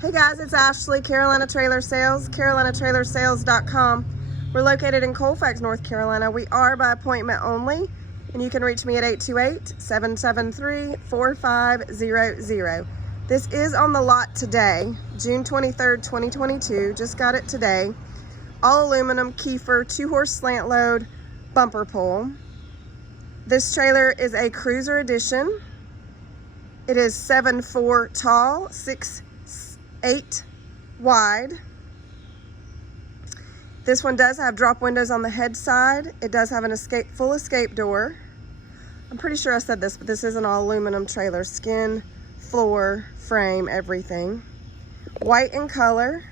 Hey guys, it's Ashley, Carolina Trailer Sales, carolinatrailersales.com. We're located in Colfax, North Carolina. We are by appointment only, and you can reach me at 828-773-4500. This is on the lot today, June 23rd, 2022. Just got it today. All aluminum Kiefer 2-horse slant load bumper pull. This trailer is a Cruiser edition. It is 7'4" tall, 6'8" wide. This one does have drop windows on the head side. It does have an full escape door. I'm pretty sure I said this, but this is an all aluminum trailer. Skin, floor, frame, everything. White in color.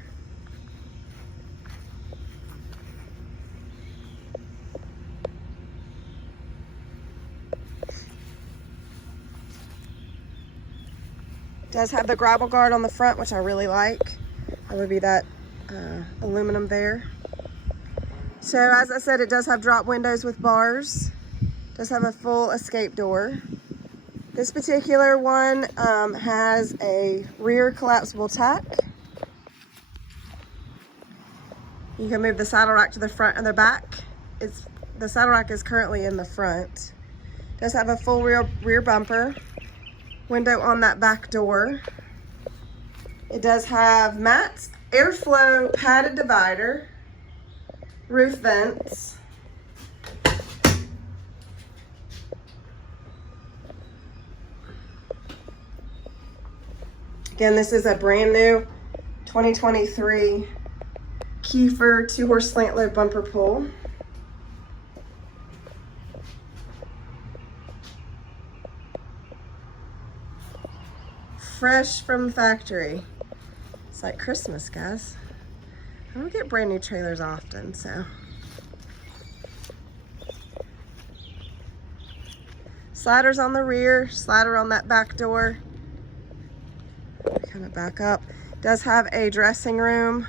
Does have the gravel guard on the front, which I really like. That would be that aluminum there. So as I said, it does have drop windows with bars. Does have a full escape door. This particular one has a rear collapsible tack. You can move the saddle rack to the front and the back. The saddle rack is currently in the front. Does have a full rear bumper. Window on that back door. It does have mats, airflow padded divider, roof vents. Again, this is a brand new 2023 Kiefer 2-horse slant load bumper pull. Fresh from factory. It's like Christmas, guys. I don't get brand new trailers often, so. Sliders on the rear, slider on that back door. Kind of back up. Does have a dressing room.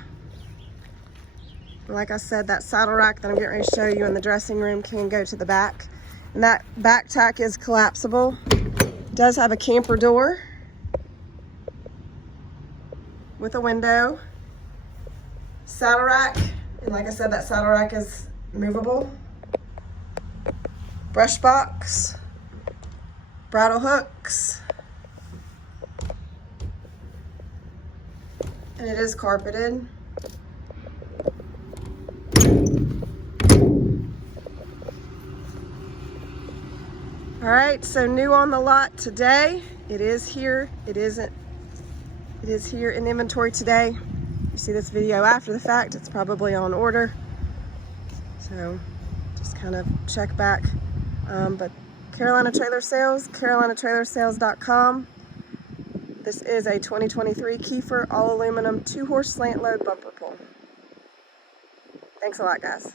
Like I said, that saddle rack that I'm getting ready to show you in the dressing room can go to the back. And that back tack is collapsible. Does have a camper door with a window, saddle rack, and like I said, that saddle rack is movable. Brush box, bridle hooks, and it is carpeted. All right, so new on the lot today. It is here. It is here in inventory today. You see this video after the fact, it's probably on order. So just kind of check back. But Carolina Trailer Sales, carolinatrailersales.com. This is a 2023 Kiefer all aluminum 2-horse slant load bumper pull. Thanks a lot, guys.